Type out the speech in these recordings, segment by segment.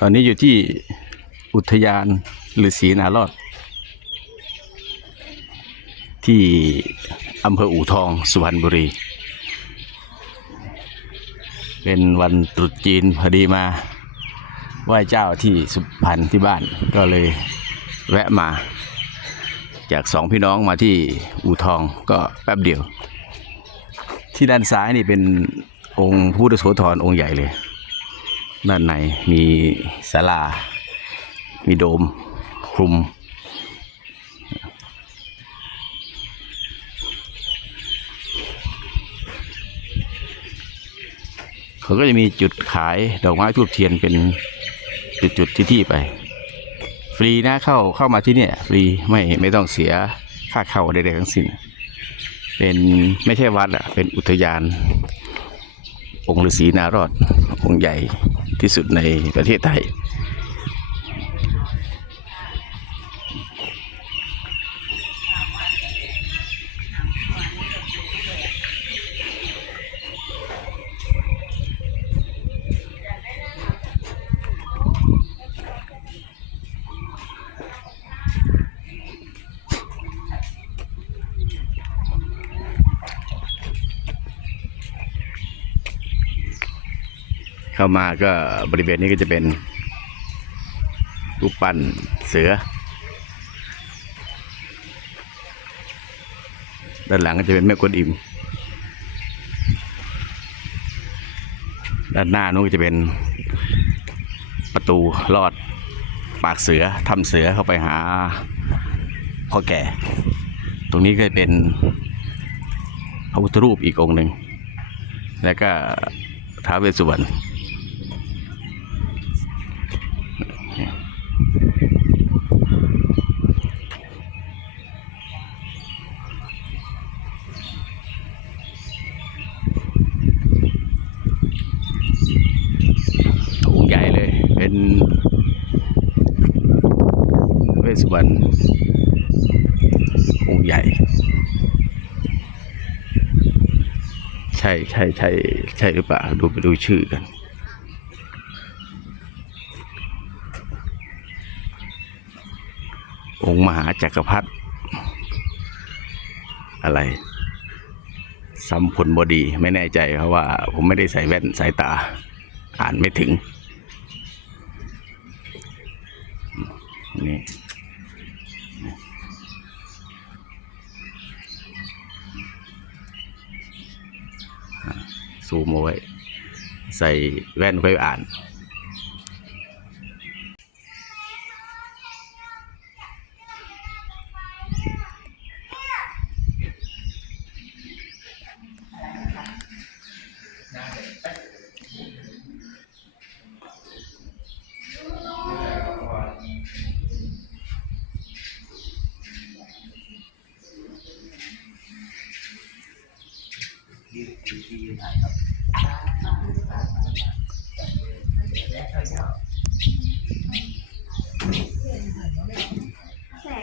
ตอนนี้อยู่ที่อุทยานฤาษีนารอด ที่อำเภออู่ทองสุพรรณบุรี เป็นวันตรุษจีนพอดีมาไหว้เจ้าที่สุพรรณที่บ้านก็เลยแวะมา จากสองพี่น้องมาที่อู่ทองก็แป๊บเดียว ที่ด้านซ้ายนี่เป็นองค์พุทธโสธรองค์ใหญ่เลย ด้านในมีศาลา มีโดมคลุม เขาก็จะมีจุดขายดอกไม้ทูบเทียนเป็นจุดๆที่ที่ไป ฟรีนะเข้าเข้ามาที่เนี่ย ฟรีไม่ไม่ต้องเสียค่าเข้าใดๆทั้งสิ้น เป็นไม่ใช่วัดอะเป็นอุทยาน องค์ฤาษีนารอดองค์ใหญ่ ที่สุดในประเทศไทย เข้ามาก็บริเวณนี้ก็จะเป็นรูปปั้นเสือ ด้านหลังก็จะเป็นแม่กวนอิม ด้านหน้านู้นก็จะเป็นประตูลอดปากเสือทำเสือเข้าไปหาพ่อแก่ ตรงนี้ก็เป็นพระพุทธรูปอีกองค์หนึ่ง แล้วก็ท้าวเวสสุวรรณ องค์ใหญ่เลย เป็นเว สุวรรณองค์ใหญ่ ใช่ใช่ใช่ใช่หรือเปล่า ดูไปดูชื่อกันองค์มหาจักรพรรดิอะไรสัมพลบดีไม่แน่ใจเพราะว่า ผมไม่ได้ใส่แว่นสายตา อ่านไม่ถึงนี่ ซูมเอาไว้ ใส่แว่นไว้อ่าน แส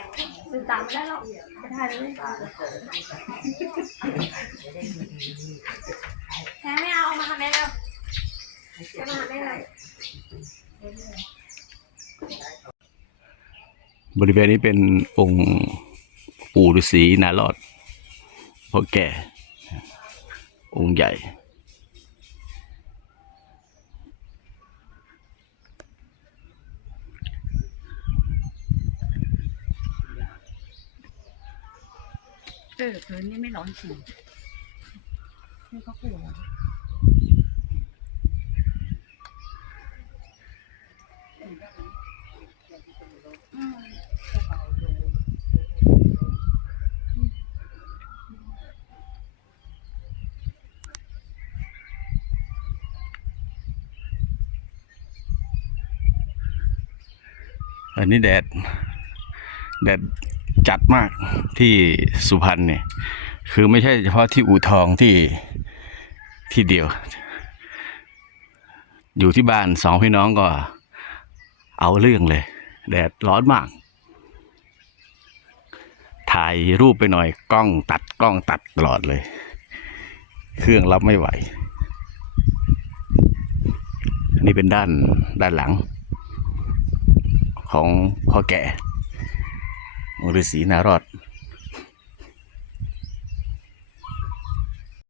งสื่อตามไม่ได้หรอกจะถ่ายเลยแสงไม่เอาเอามาทำได้แล้วจะมาทำได้เลยบริเวณนี้เป็นองค์ปู่ฤาษีนารอดพ่อแก่ องค์ใหญ่ เออพื้นนี่ไม่ร้อนจริงนี่ก็กลัว อันนี้แดด แดดจัดมากที่สุพรรณเนี่ย คือไม่ใช่เฉพาะที่อู่ทองที่ที่เดียว อยู่ที่บ้านสองพี่น้องก็เอาเรื่องเลย แดดร้อนมาก ถ่ายรูปไปหน่อยกล้องตัดกล้องตัดตลอดเลย เครื่องรับไม่ไหวอันนี้เป็นด้านด้านหลัง ของพ่อแก่ฤาษีนารอด